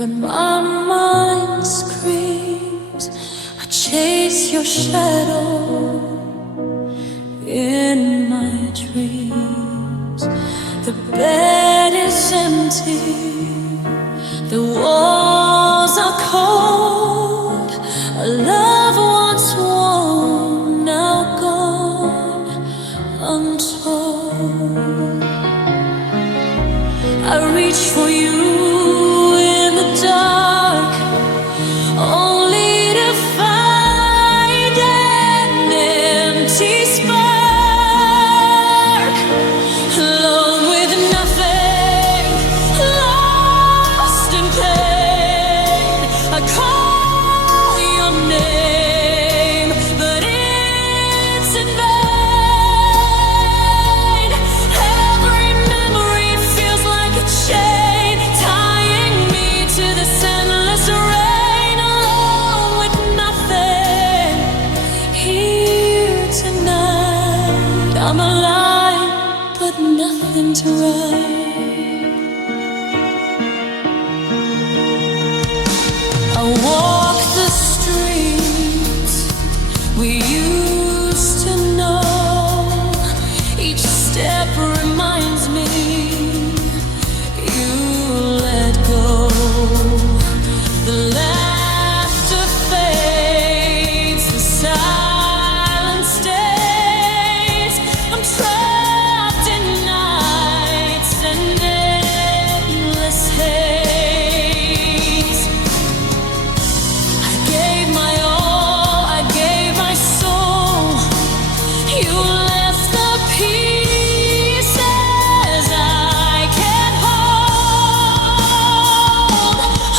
but my mind screams. I chase your shadow in my dreams. The bed is empty, the walls are cold. A love once warm, now gone untold. I reach for you in the dark, only to find an empty spark. Alone with nothing, lost in pain. I call your name, but it's in vain. Every memory feels like a chain, tying me to this endless rain. Alone with nothing, here tonight. I'm alive, but nothing to write. I walk the streets we used to know. Each step reminds me you let go. The laughter fades, the silence stays. I'm trapped in nights and endless haze. I gave my all, I gave my soul. You left the pieces I can't hold.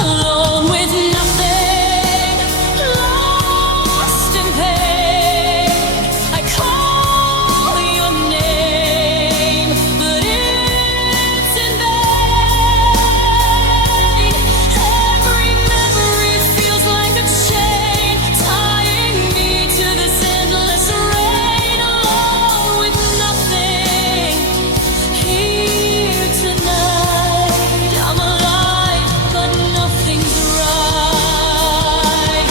Alone with nothing, lost in pain. I call your name, but it's in vain. Every memory feels like a chain, tying me to this endless rain. Alone with nothing, here tonight. I'm alive, but nothing's right.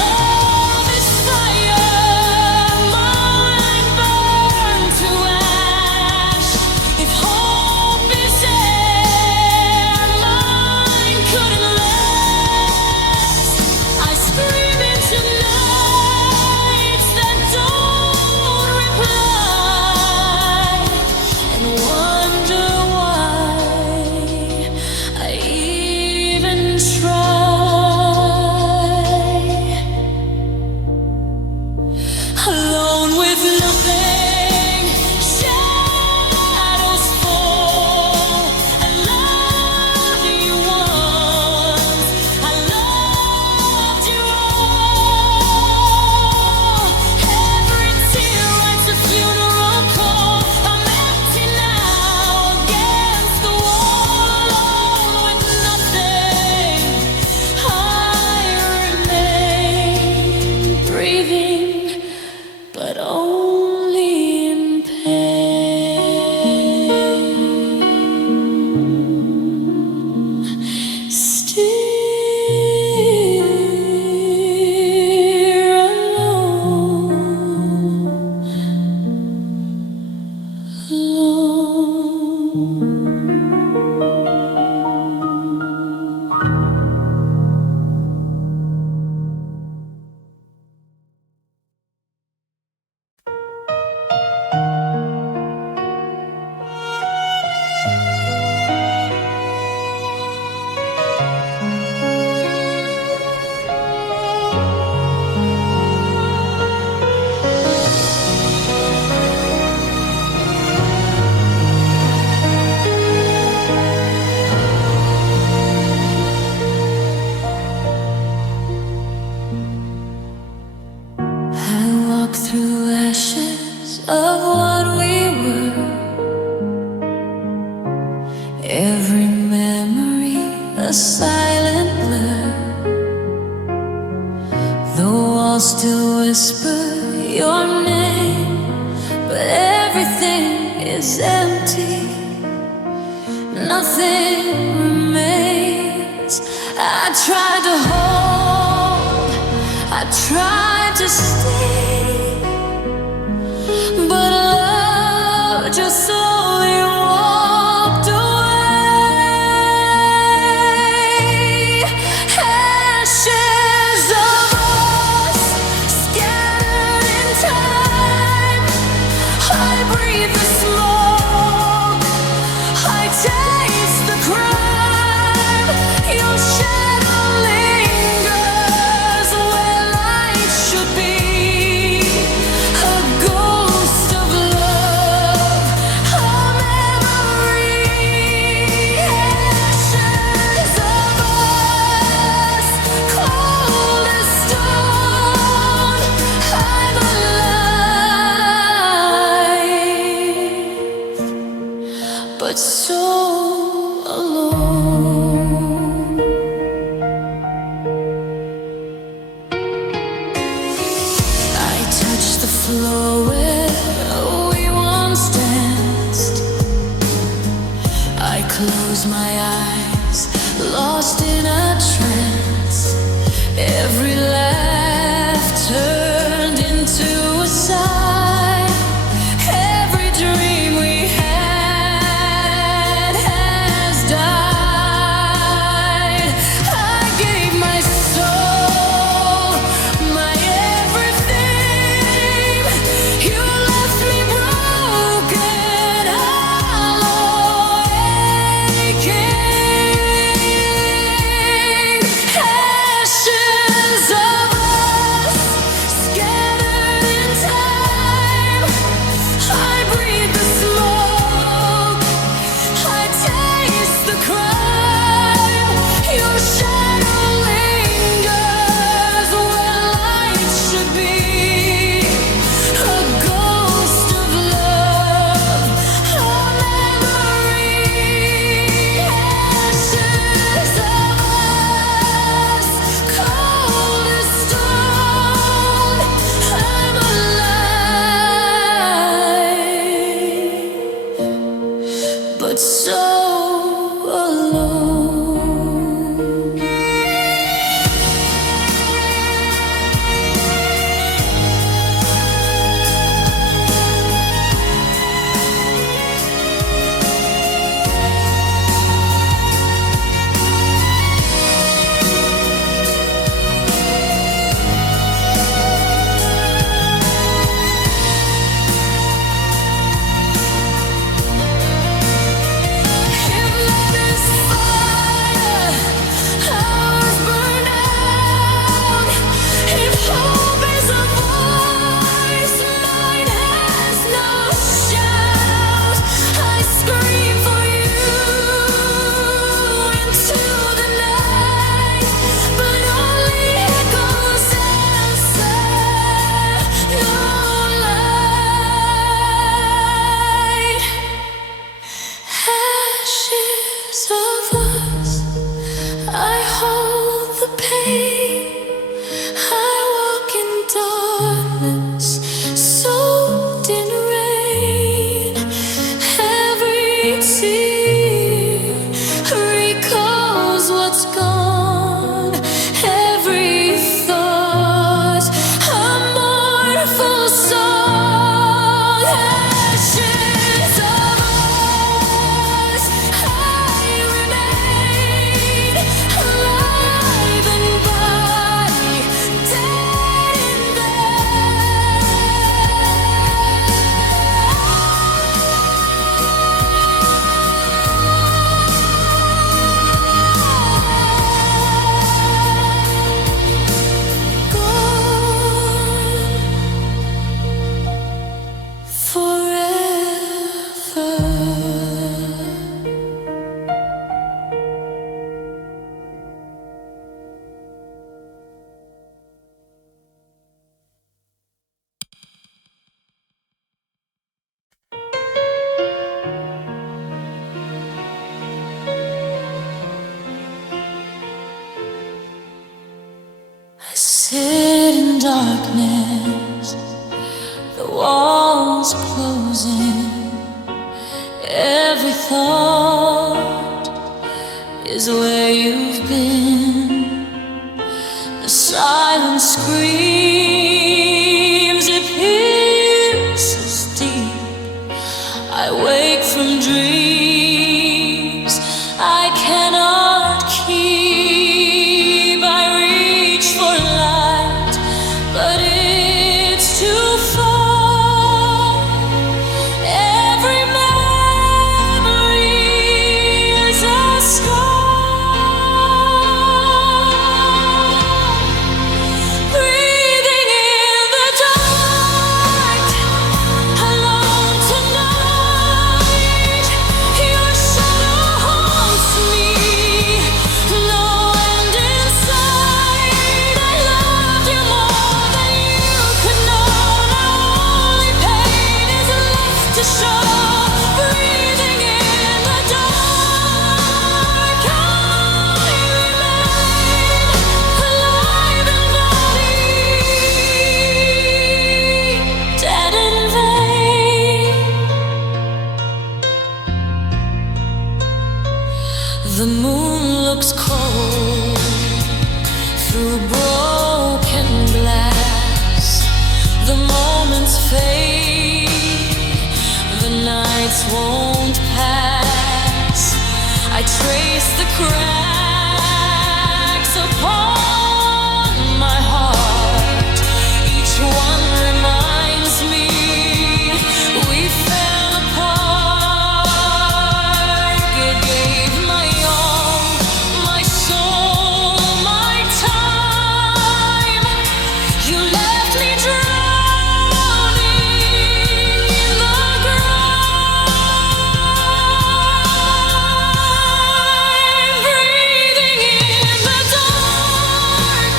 Love is fire, mine burn to ash. If hope is air, mine couldn't last. I scream into nights that don't reply, and wonder why I even try. Alone with nothing, shadows fall. I loved you once, I loved you all. Every tear writes a funeral call. I'm empty now, against the wall. Alone with nothing, I remain breathing, but only in pain. Still I walk through ashes of what we were. Every memory a silent blur. The walls still whisper your name, but everything is empty. Nothing remains I tried to hold, I tried to stay, but love just slowly walked away. Ashes of us scattered in time. I breathe the smoke, I taste the crime. Your shadow lingers where light should be. A ghost of love, a memory. Ashes of us, cold as stone. I'm alive, but so alone. I touch the floor where we once danced. I close my eyes, lost in a trance. Every laugh turned into a sigh. Every dream we had has died. I gave my soul, my everything. You left me broken, hollow, aching. Ashes of us scattered in time. I breathe the smoke, I taste the crime. Your shadow lingers where light should be. A ghost of love, a memory. Ashes of us, cold as stone. I'm alive, but so alone. If love is fire, I was burned out. If hope is a voice, mine has no shout. I scream for you into the night, but only echoes answer, no light. Ashes of us, I hold the pain. I walk in darkness, soaked in rain. Every tear recalls what's gone. Every thought, a mournful song. Ashes of us, I remain alive in body, dead in I sit in darkness, the walls closing. Every thought is where you've been. The silence screams, it pierces deep. I wake from dreams I cannot keep. I reach for light, but it's too far. Every memory is a scar. Breathing in the dark, alone tonight. Your shadow haunts me, no end in sight. I loved you more than you could know. Now only pain is left to show. Breathing in the dark, I remain alive in body, dead in vain. The moon looks cold through broken glass. The moments fade, the nights won't pass. I trace the cracks upon my heart. Each one reminds me we fell apart. You gave my all, my soul, my time. You left me drowning in the grime. Breathing in the dark,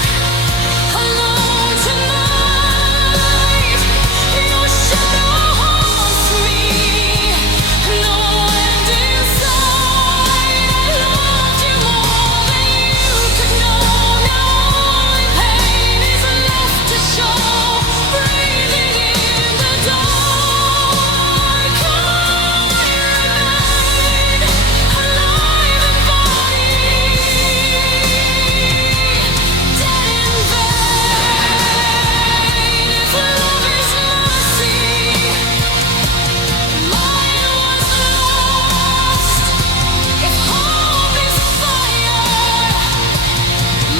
alone tonight. Your shadow haunts me, no end in sight. I loved you more than you could know. Now only pain is left to show. Breathing in the dark, I remain alive in body, dead in vain. If love is mercy, mine was lost. If hope is fire,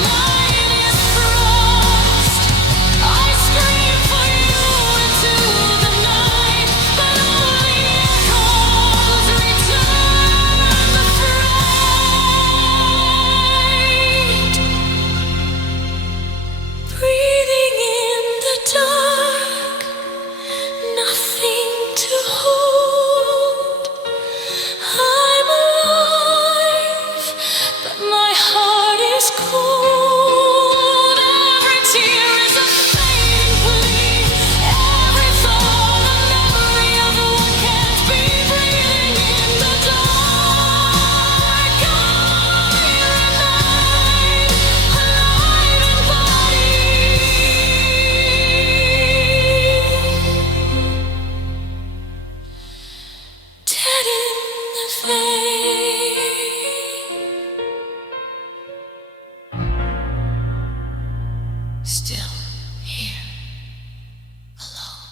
mine is frost. I scream for you into the night, but only echoes return the fright. Breathing in the dark, nothing to hold. I'm alive, but my heart is cold. Every tear is a fading plea. Every thought a memory of what can't be. Breathing in the dark, I remain alive in body, dead in the vein. Still here, alone.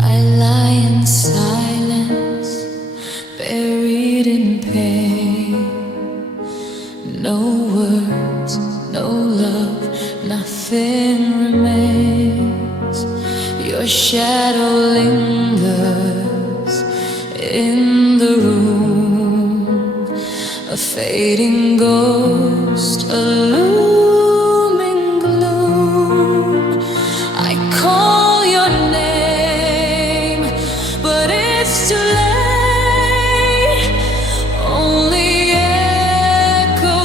I lie in silence, buried in pain. No words, no love, nothing remains. Your shadow lingers in the room, a fading ghost, a looming gloom. I call your name, but it's too late. Only echoes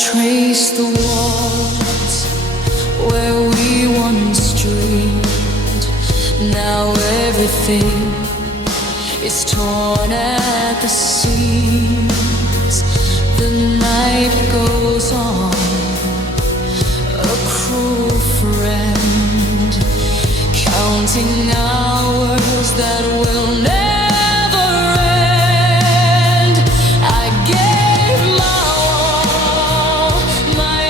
trace the walls where we once dreamed. Now everything is torn at the seams. The night goes on, a cruel friend, counting hours that will never end. I gave my all, my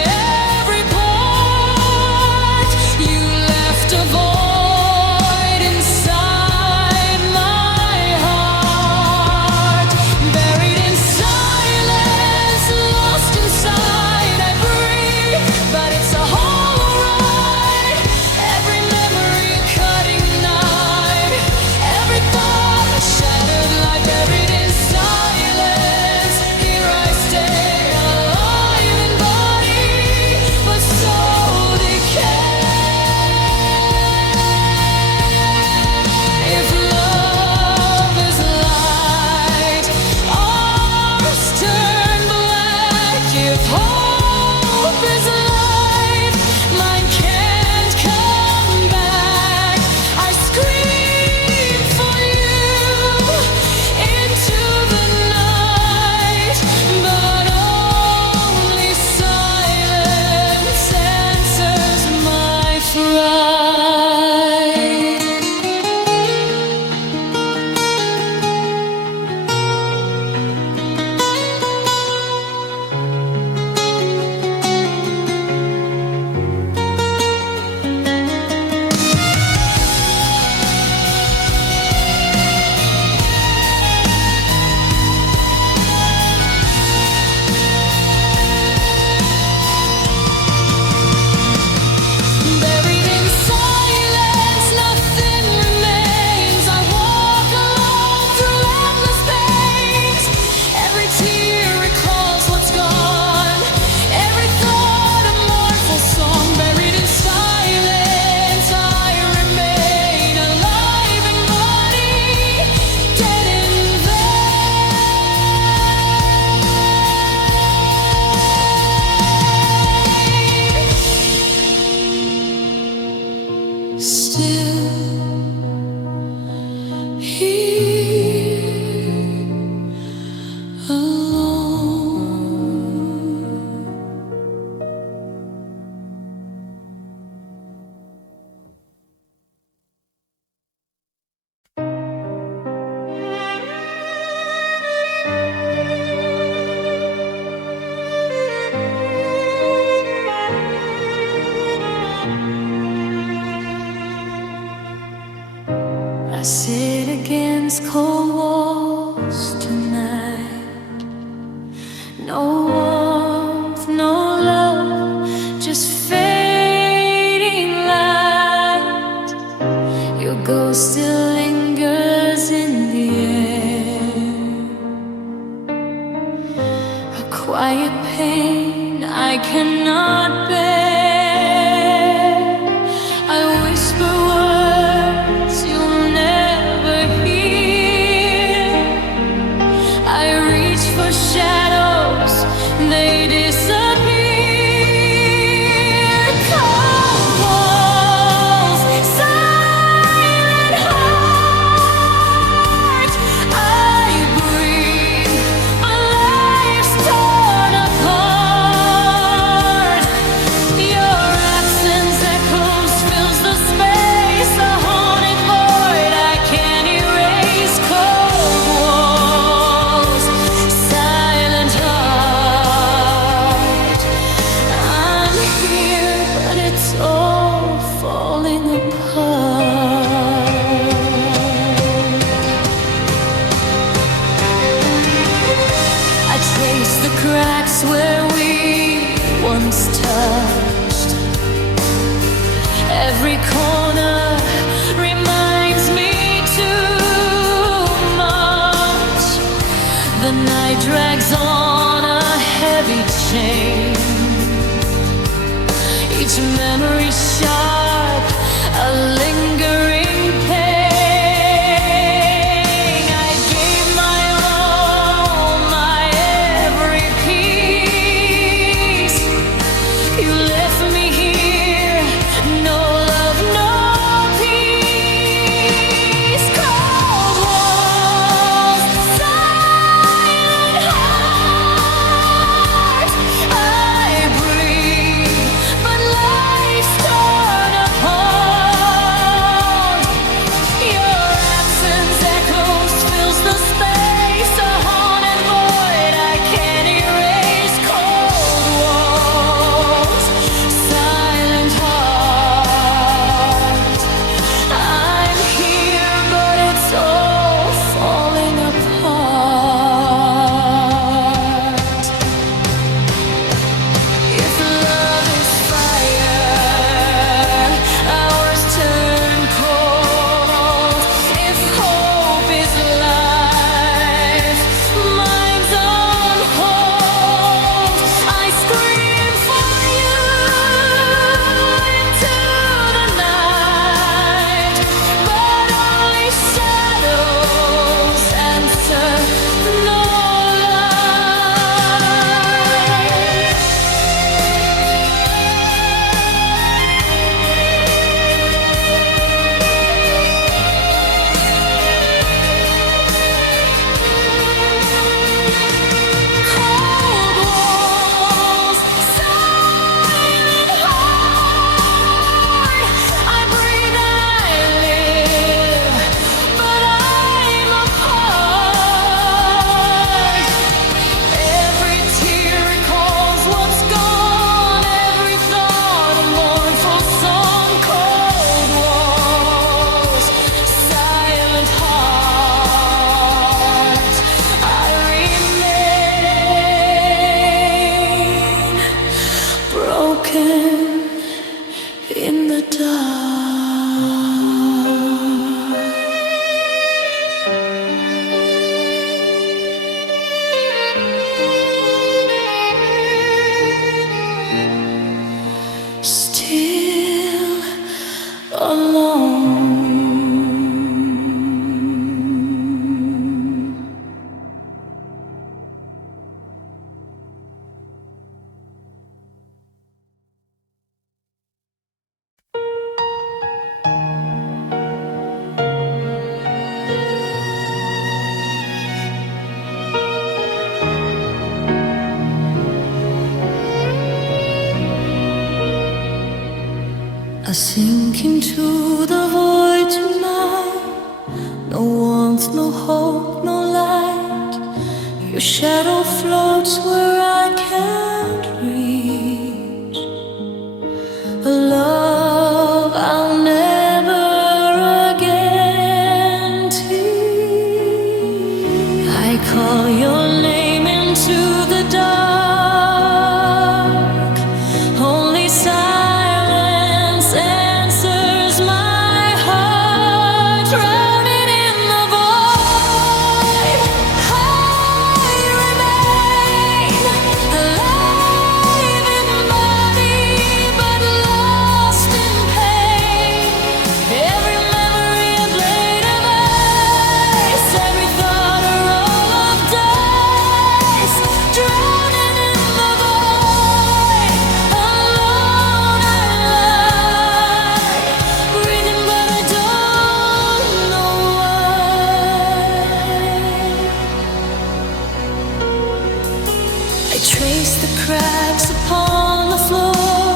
every part. You left a void inside my heart. Buried in silence, lost inside, I breathe, but it's a whole ride. Every memory a cutting knife, every thought a shattered life. Buried in silence, here I stay, alive in body, but so decay. If love is light, ours turn black. If hope is life, mine can't come back. I scream for you into the night, but only silence answers my fright. Buried in silence, nothing remains. I walk alone through endless pains. Every tear recalls what's gone, every thought a mournful song. Buried in silence, I remain, alive in body, dead in vain. Still here alone. I sit against cold walls tonight. No warmth, no love, just fading light. Your ghost still lingers in the air, a quiet pain I cannot bear. I whisper words you'll never hear. I reach for shadows, they disappear. Cold walls, silent heart. I breathe, my life's torn apart. Your absence echoes, fills the space, a haunted void I can't erase. Cold walls, silent heart. I'm here, but it's all falling apart. I trace the cracks where we once touched. Every corner reminds me too much. The night drags on a heavy chain, each memory sharp, a lingering pain. I gave my all, my every piece. I sink into the void tonight. No warmth, no hope, no light. Your shadow floats where I can't reach. A love I'll never again teach. I call your name into the dark. Only silence answers my heart. Drowning in the void, I remain alive in body, but lost in pain. Every memory a blade of ice, every thought a roll of dice. Drowning in the void, alone I lie, breathing but I don't know why. I trace the cracks upon the floor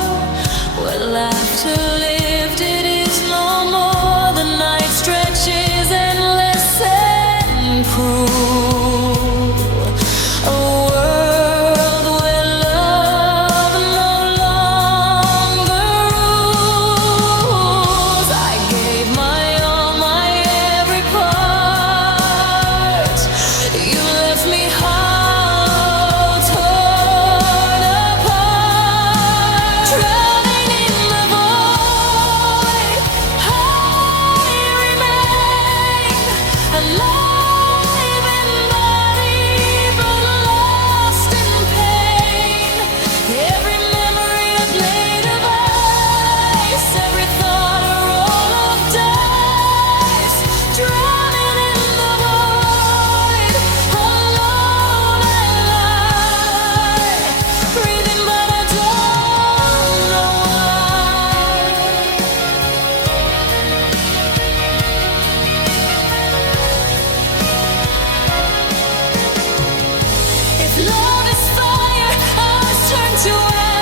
where laughter lived. It is no more. The night stretches endless and cruel. A world where love no longer rules. I gave my all, my every part. You left me hollow, torn apart. Drowning in the void, I remain alive in body, but lost in pain. Every memory a blade of ice, every thought a roll of dice. Drowning in the void, alone I lie, breathing but I don't know If love is fire, ours turn to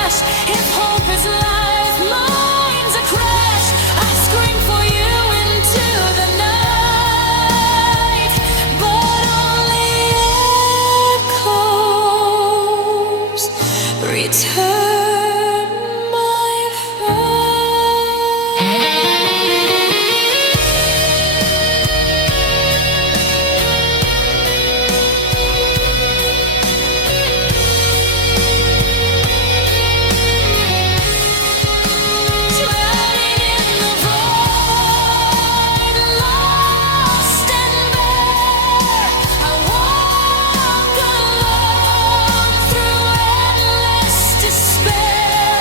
ash. If hope is life, mine's a crash. I scream for you into the night, but only echoes return, my friend. Drowning in the void, lost and bare. I walk alone through endless despair.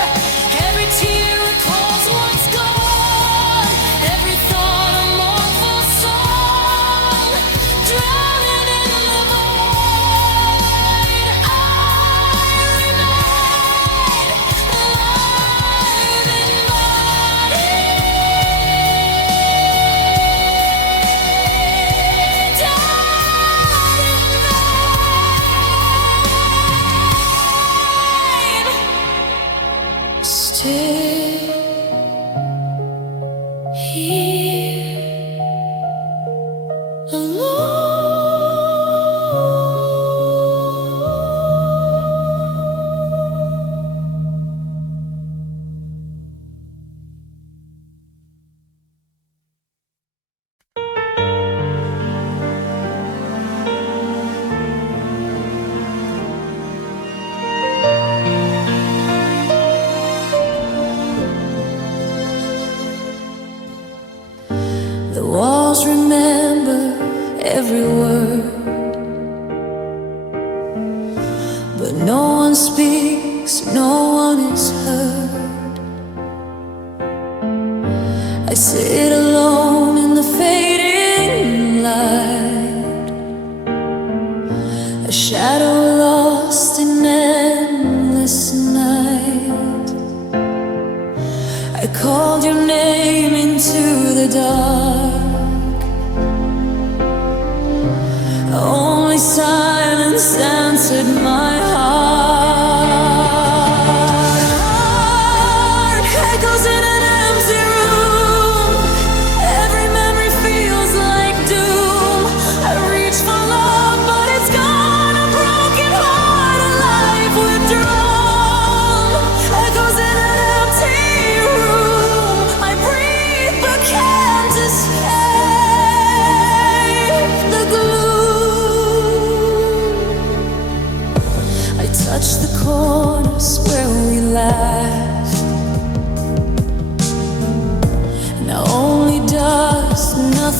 Every tear recalls what's gone, every thought a mournful song. Drowning in the void, I remain alive in body, dead in vain. Stay here alone. The walls remember every word, but no one speaks, no one is heard. I sit alone in the fading light, a shadow lost in endless night. I called your name into the dark.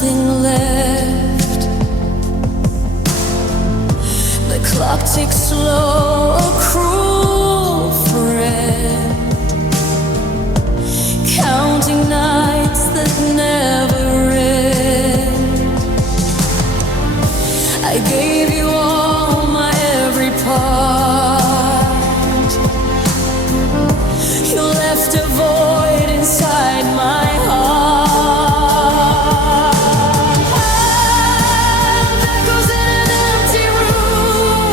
nothing left. The clock ticks slow, a cruel friend, counting nights that never end. I gave you all my every part. You left a void inside my heart. And echoes in an empty room.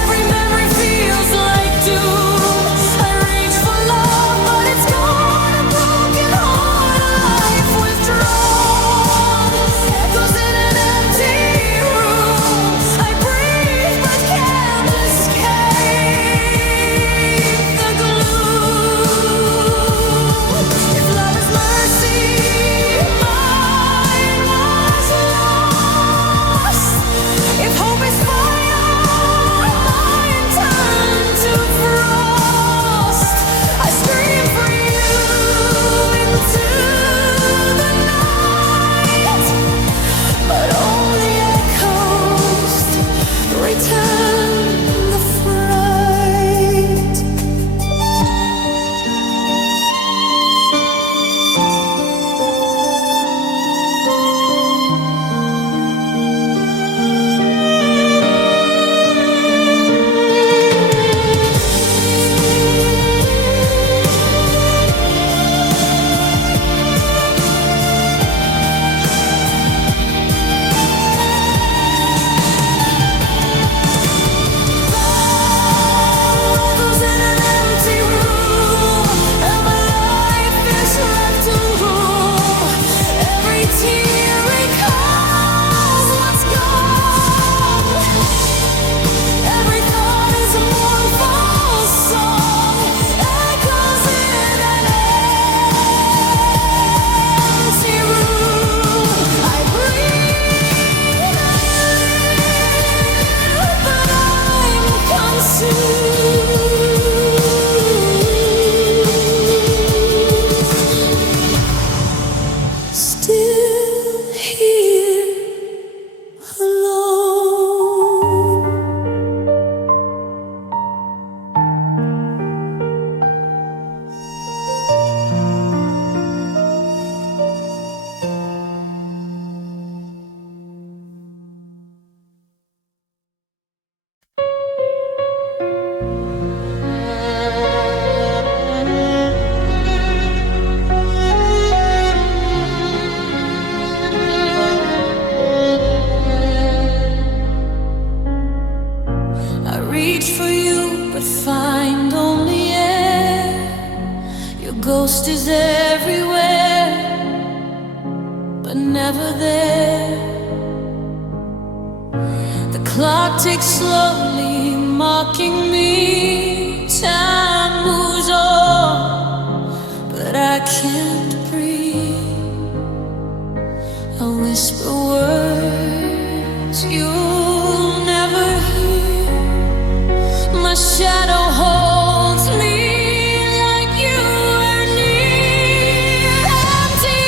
Every memory feels like doom. I reach for love, but it's gone. A broken heart, a life withdrawn. Echoes in an empty room. I breathe but can't escape the gloom. If love is mercy, mine was lost. If hope is fire, mine turned to frost. I scream for you into the night, but only echoes return the fright. Echoes in an empty room, and my life is left to roam. Every tear recalls what's gone. Every thought is a mournful song. Echoes in an empty room. I breathe, I live, but I'm consumed. Still here alone. I reach for you, but find only air. Your ghost is everywhere, but never there. The clock ticks slowly, mocking me. Time moves on, but I can't breathe. I whisper words you'll never hear. My shadow holds me like you were near. Empty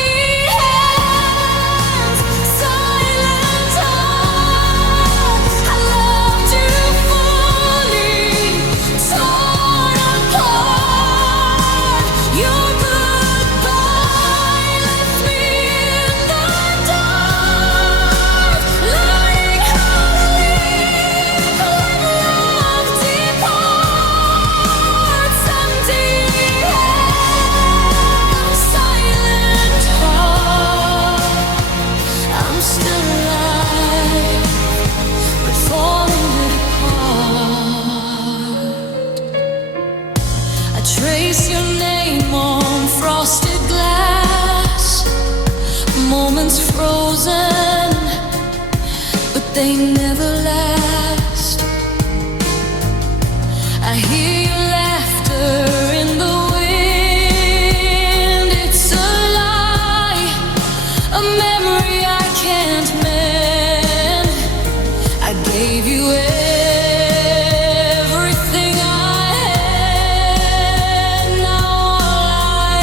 hands, silent heart. I loved you fully, torn apart. Your goodbye left me in the dark, learning how to live when love departs. Empty hands, silent heart. I'm still alive, but falling apart. I trace your name on frosted glass. Moments frozen, but they never last. I hear your laughter in the wind. It's a lie, a memory I can't mend. I gave you everything I had. Now all I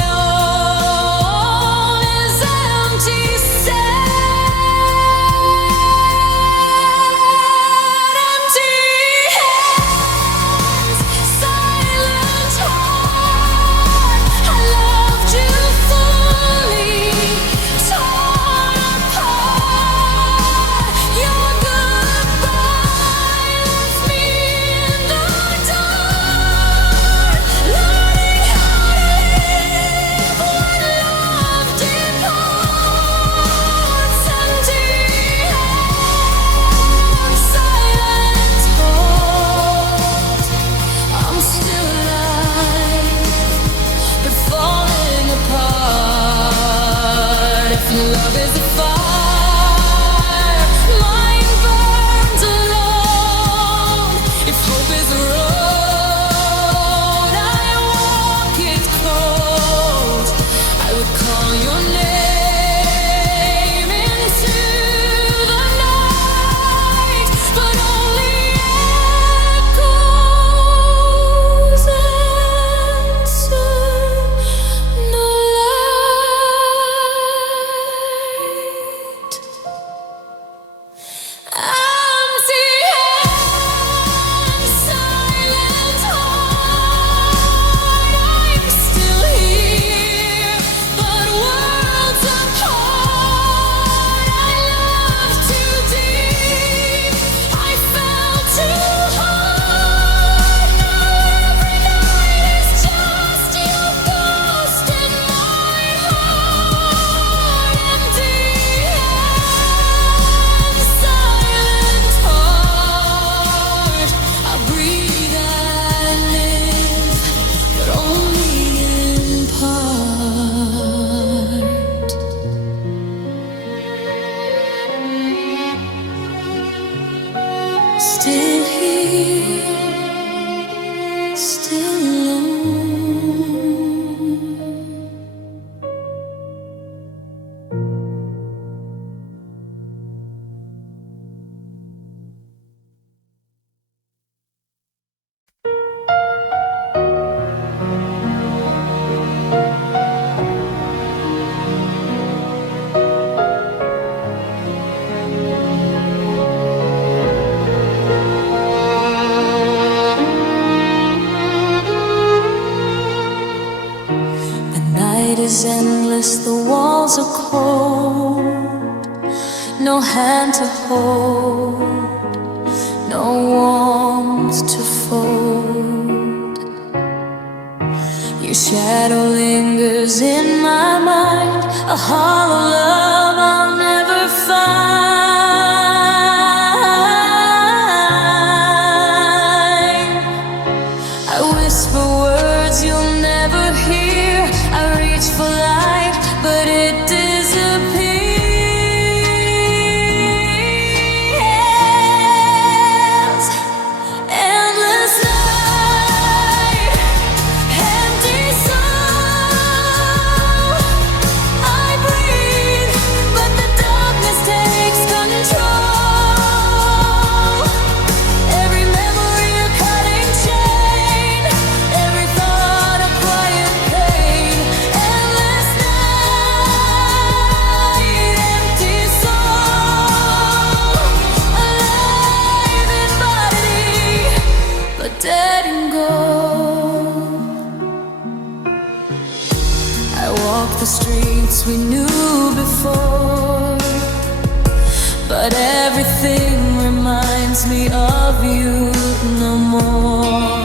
own is empty sand. still here, still alone. Is endless, the walls are cold, no hand to hold, no warmth to fold. Your shadow lingers in my mind, a hollow love I'll never find. I whisper words you'll never hear, I reach for light, but it disappears. Endless night, empty soul. I breathe, but the darkness takes control. Every memory a cutting chain, every thought a quiet pain. Endless night, empty soul. Alive in body, but dead in gold. I walk the streets we knew before, but everything reminds me of you no more.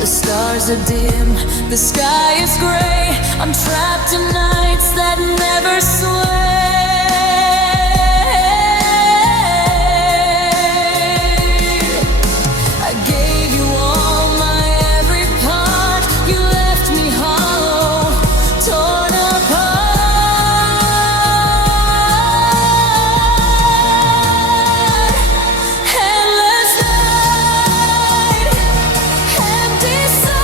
The stars are dim, the sky is gray. I'm trapped in nights that never sway. I gave you all my every part. You left me hollow, torn apart. Endless night, empty soul.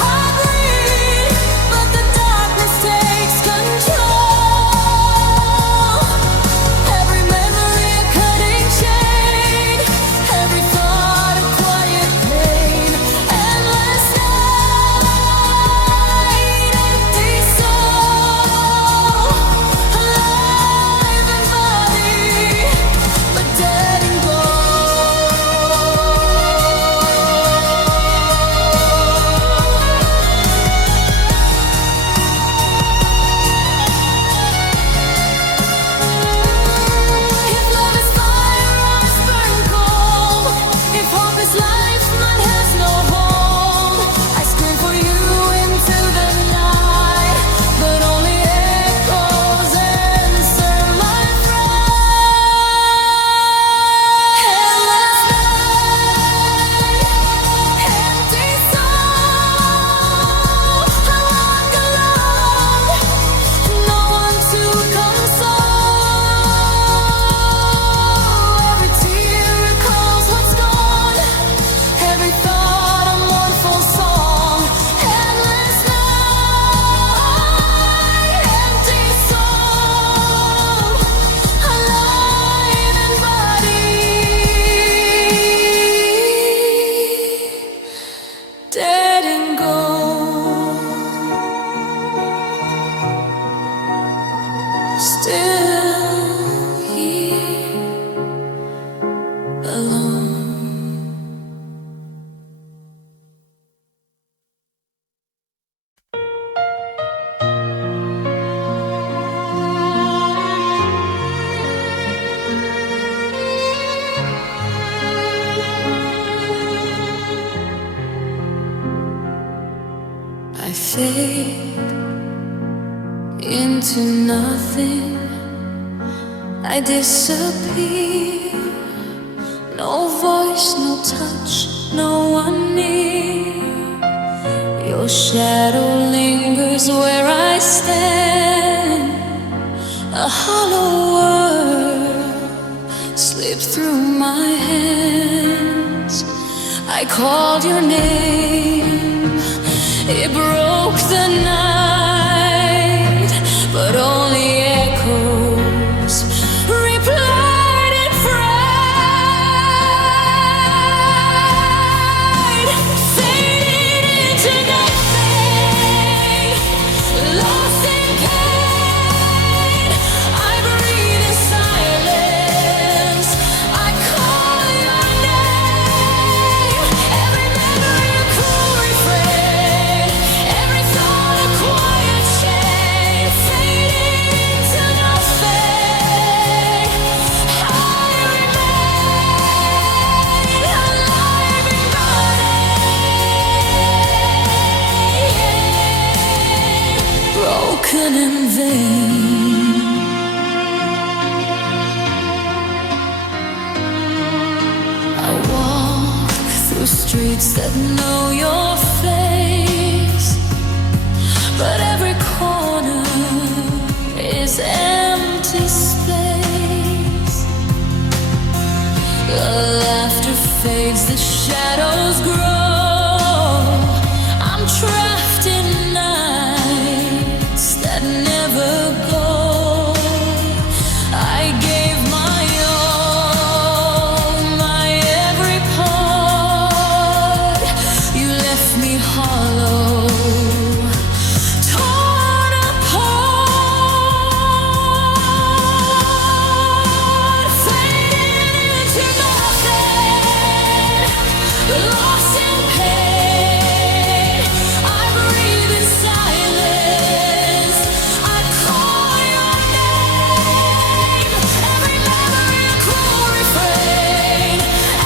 I breathe, but the darkness takes control. Every memory a cutting chain, every thought a quiet pain. Endless night, empty soul. Alive in body, but dead in If love is fire, I must burn cold. If hope is life, mine has no home. I scream for you into the night, but only echoes answer my fright. Endless night, empty soul. I walk alone, no one to console. Every tear recalls what's gone, every thought a mournful song. Endless night, empty soul. Alive in body, dead in gold. Still here, alone. I fade into nothing, I disappear. No voice, no touch, no one near. Your shadow lingers where I stand, a A hollow word slipped through my hands. I called your name, it broke the night, but only echoes replied in fright. Fading into nothing, lost in pain. I breathe in silence, I call your name. Every memory a cruel refrain, every thought a quiet chain. Fading into nothing, I remain alive in body, broken in vain. I walk through streets that know your face, but every corner is empty space. The laughter fades, the shadows grow. I'm trapped in nights that never go. I gave my all, my every part. You left me hollow, torn apart. Fading into nothing, lost in pain. I breathe in silence, I call your name. Every memory a cruel refrain,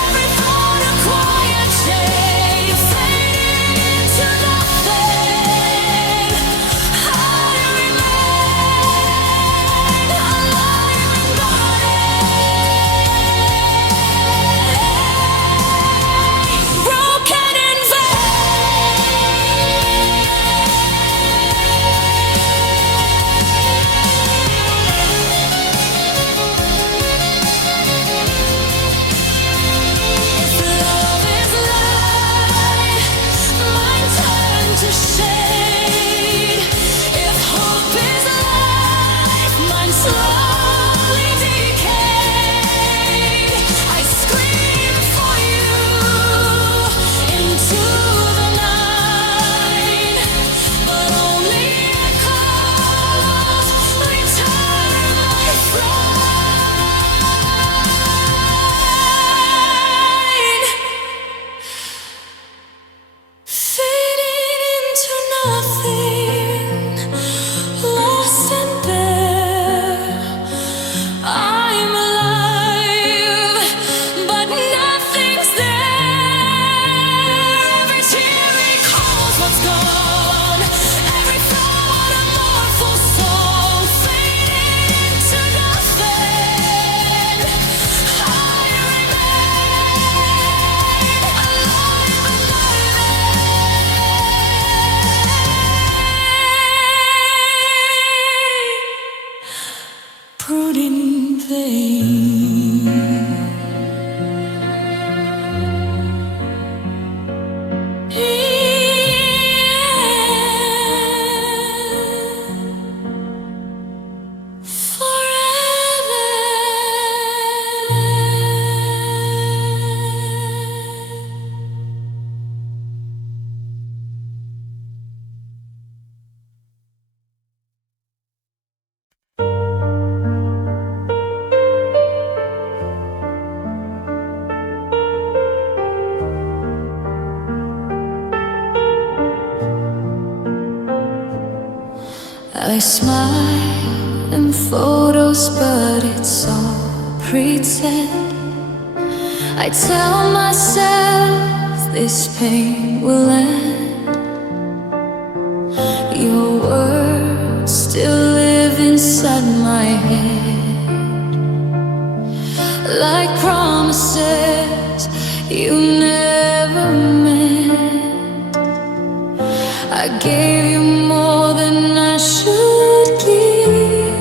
every thought a quiet chain. Fading into nothing, I remain alive in body, broken in If love is light, mine turn to shade. If hope is life, mine slowly decayed. I scream for you into the night, but only echoes return my fright. Fading into nothing, lost and bare. I'm alive, but nothing's there. Every tear recalls what's gone, every thought a mournful song. Fading into nothing, I remain alive, brewed in vain. I smile in photos, but it's all pretend. I tell myself this pain will end. Your words still live inside my head, like promises you never meant. I gave you more than I should give.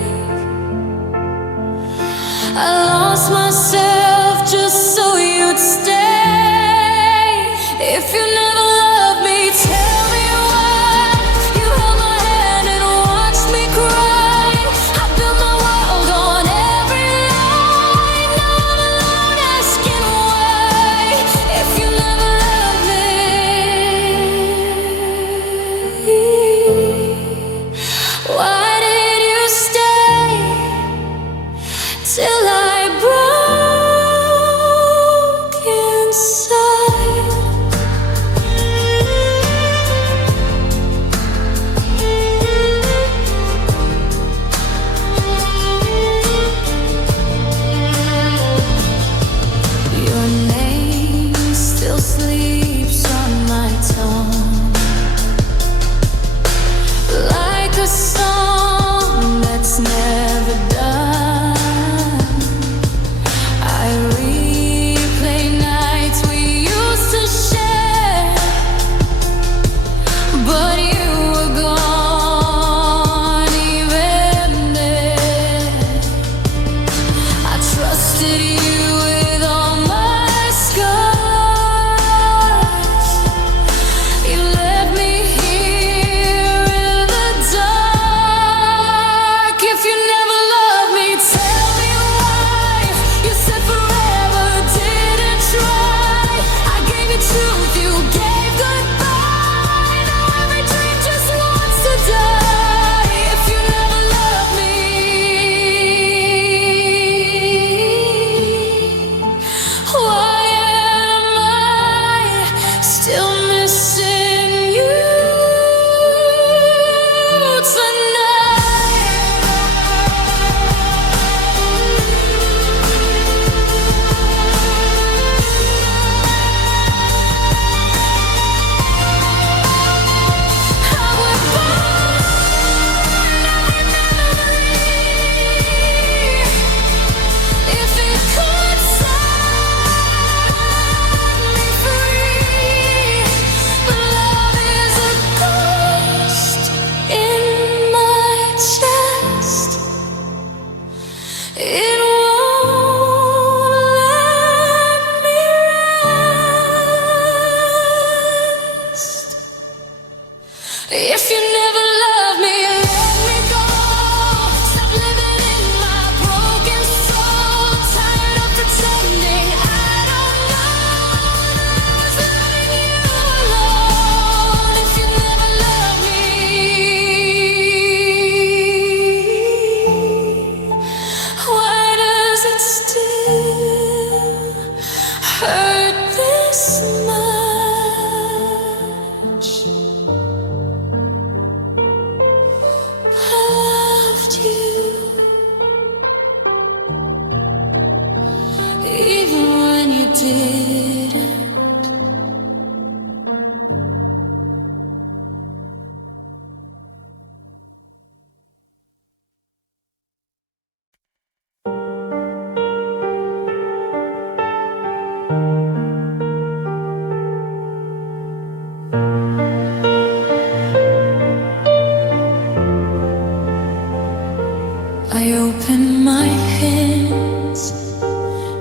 I open my hands,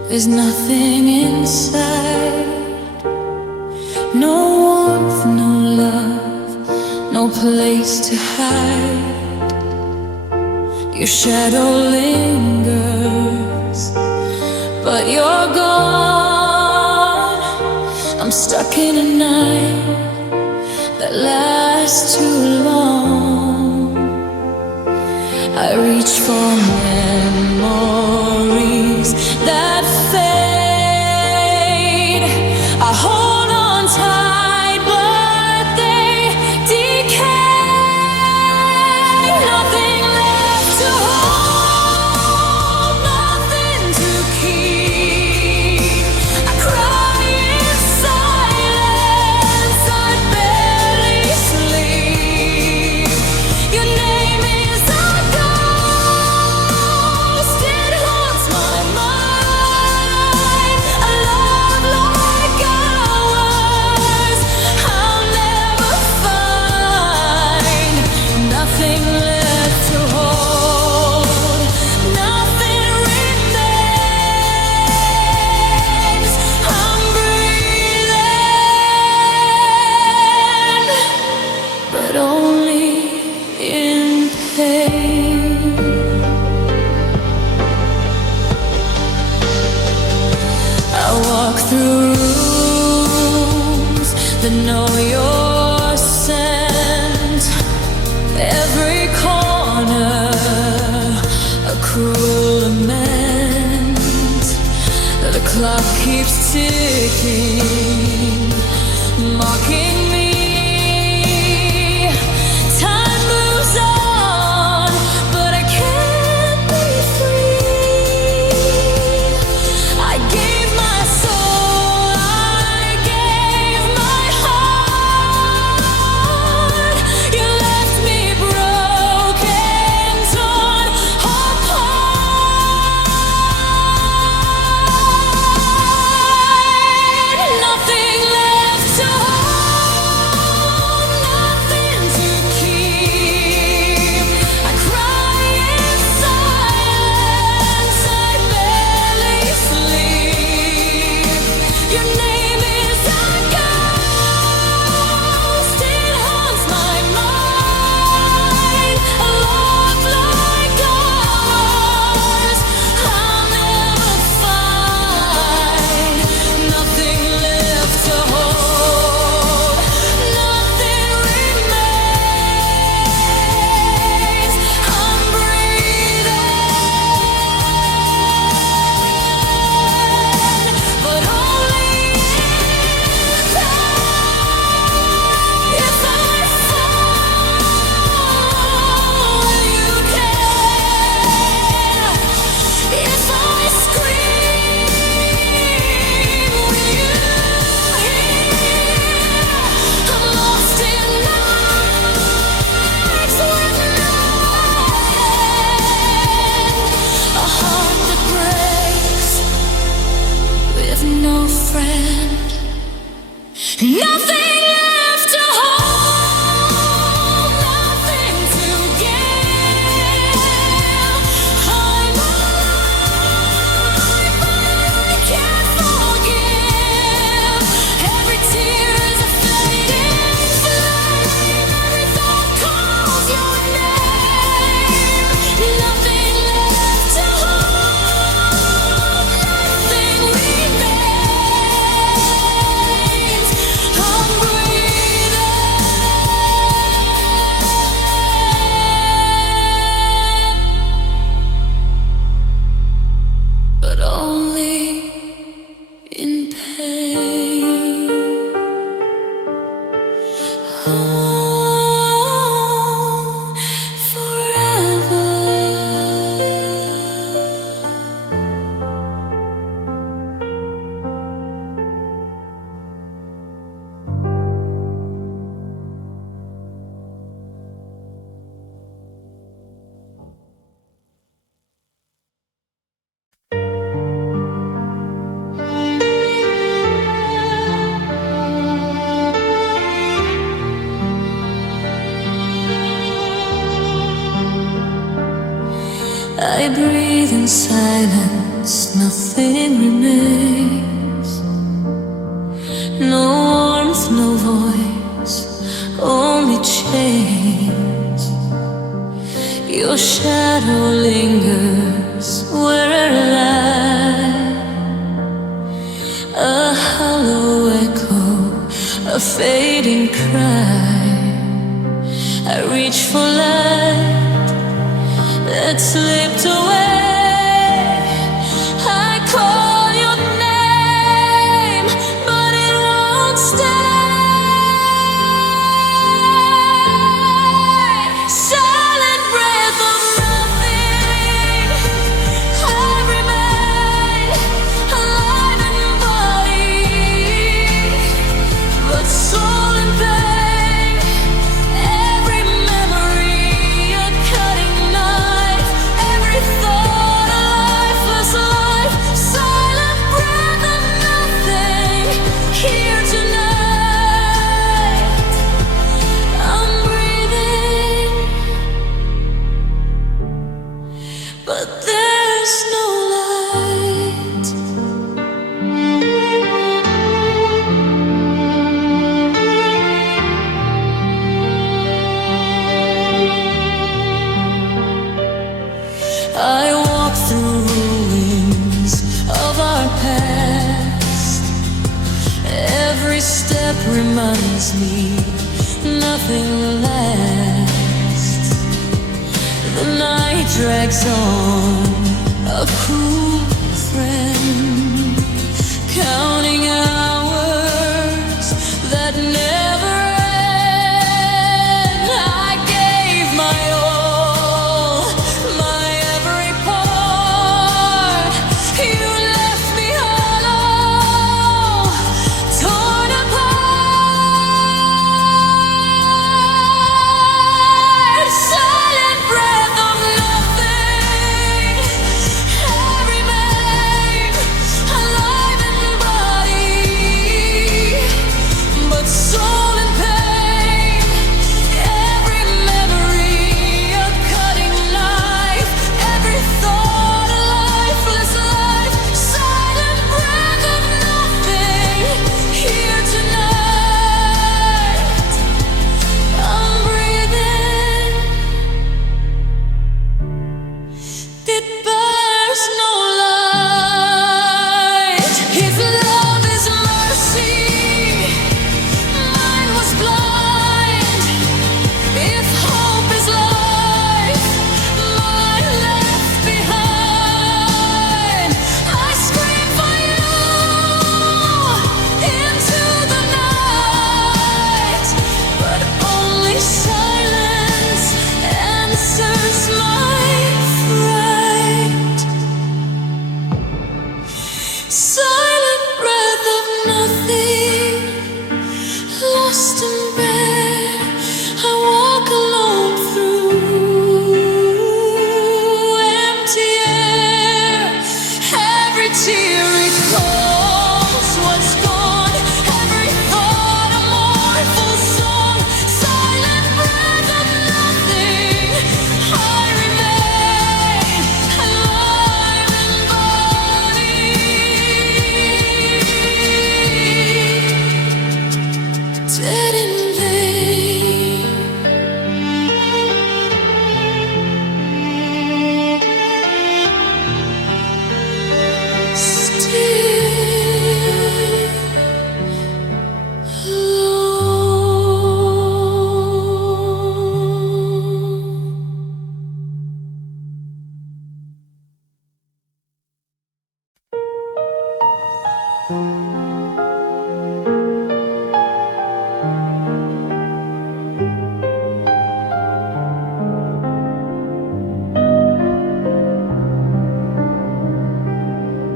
there's nothing inside. No warmth, no love, no place to hide. Your shadow lingers, but you're gone. I'm stuck in a night that lasts too long. I reach for memories that fade. I hold on tight, but they decay. Nothing left to hold, nothing to keep. I cry in silence, I barely sleep. Your name is a ghost, it haunts my mind. A love like ours, I'll never find. Nothing left to hold, nothing remains. I'm breathing, but only in pain. I walk through rooms that know your scent. Every corner a cruel lament. The clock keeps ticking, mocking me. Time moves on, but I can't be free. I gave my soul, I gave my heart. You left me broken, torn apart. Nothing I breathe in silence, nothing remains. No warmth, no voice, only chains. Your shadow lingers where I lie, a hollow echo, a fading cry. I reach for light that slipped away. I call your name, but it won't stay. Silent breath of nothing, I remain alive in body, but soul in pain. Every memory a cutting knife, every thought a lifeless life. Silent breath of nothing, here tonight. I'm breathing, but there's no light. I walk through ruins of our past. Every step reminds me nothing lasts. The night drags on, a cruel friend, counting hours that never end. I gave my all, my every part. You left me hollow, torn apart. Silent breath of nothing, I remain alive in body, but soul in pain. Every memory a cutting knife, every thought a lifeless life. Silent breath of nothing, here tonight. I'm breathing, it bears no light. If love is mercy, mine was blind. If hope is life, mine left behind. I scream for you into the night, but only silence answers my fright. Silent breath of nothing, lost in bed. I walk alone through empty air. Every tear recalls what's gone. Every thought a mournful song. Silent breath of nothing, I remain alive in body, dead in vain.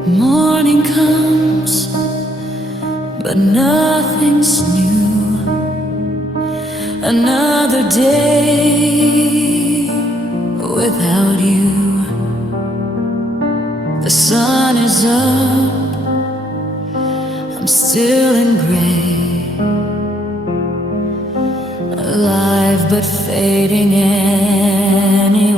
Morning comes, but nothing's new. Another day without you. The sun is up, I'm still in gray, alive but fading anyway.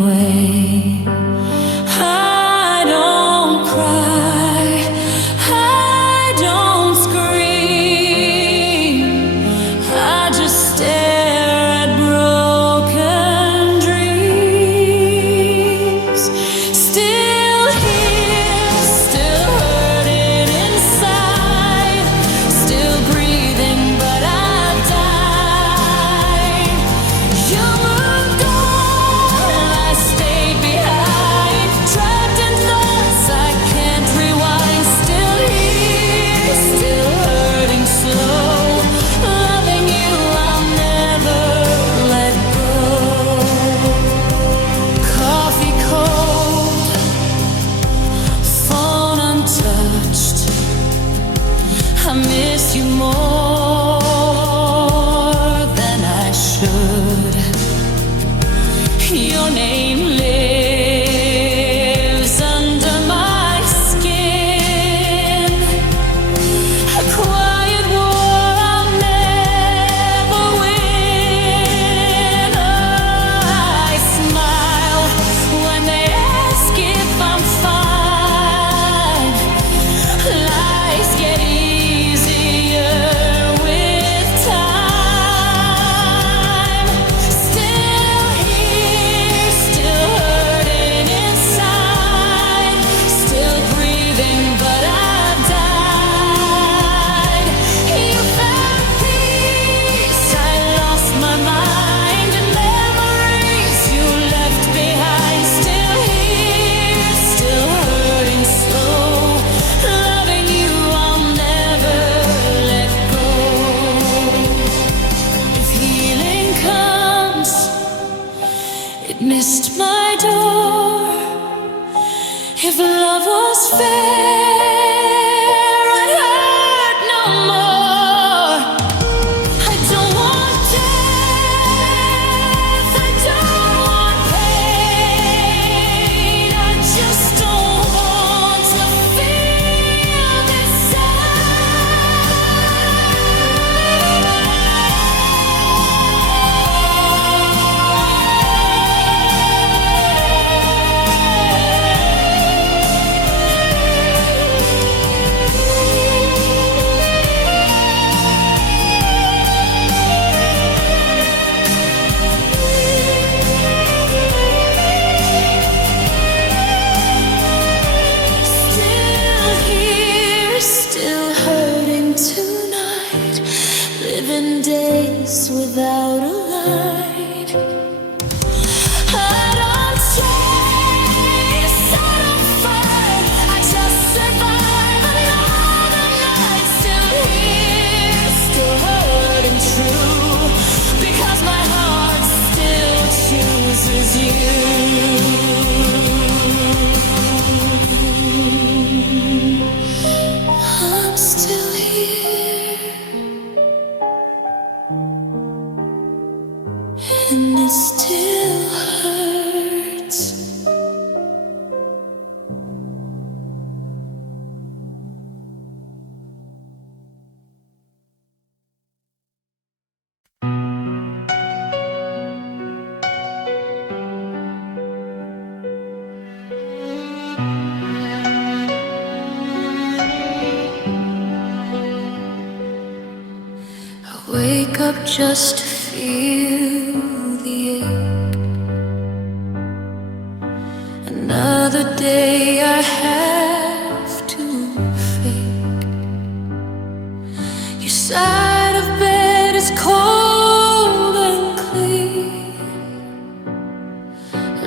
just to feel the ache. Another day I have to fake. Your side of bed is cold and clear,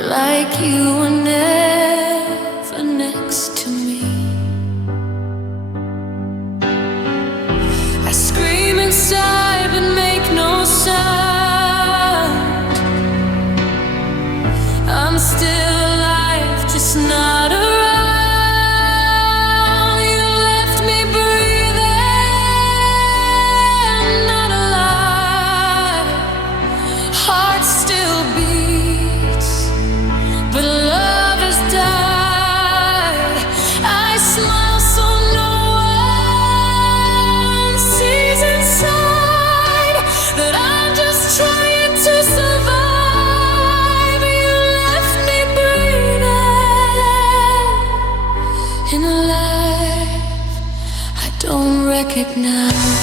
like you were never next to me. I scream inside but make no sound. I'm still alive, just not around. You left me breathing, not alive. Heart still beats, but love has died. I smile so no one sees inside, that I'm just trying to survive. You left me breathing in a life I don't recognize.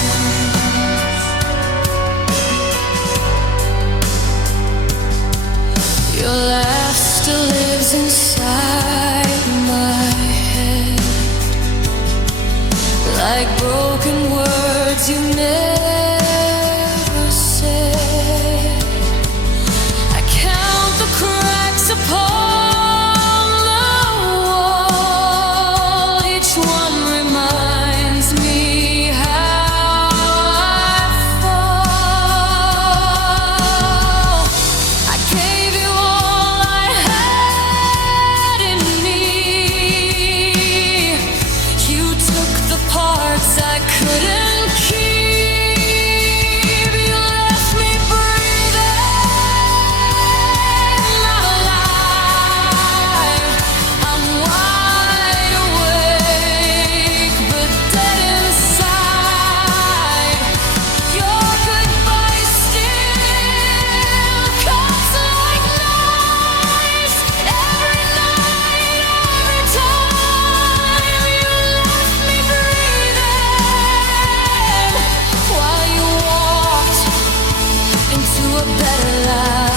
Your laugh still lives inside my head, like broken words you never said. I count the cracks upon the wall. Each one reminds me how I fall. I gave you all I had in me. You took the parts I couldn't keep. You left me breathing, not alive. I'm wide awake, but dead inside. Your goodbye still cuts like knives. Every night, every time you left me breathing, while you walked into a better life.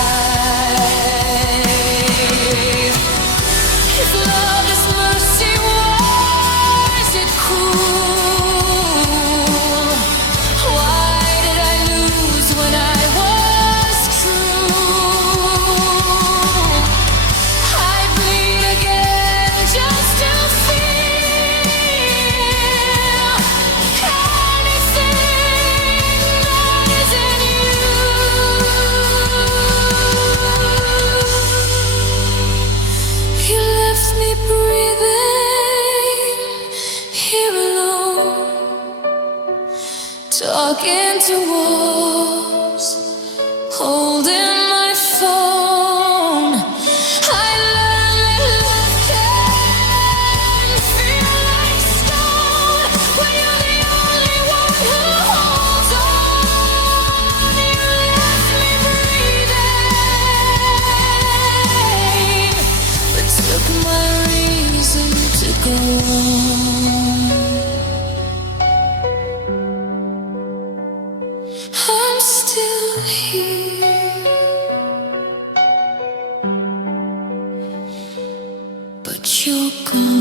If love is mercy, why is it cruel? Why did I lose when I was true? I bleed again just to feel anything that isn't you. You left me breathing here alone, talking to walls, holding my phone. I learned that love can feel like stone when you're the only one who holds on. You left me breathing, but took my reason to go on. I'm still here, but you're gone.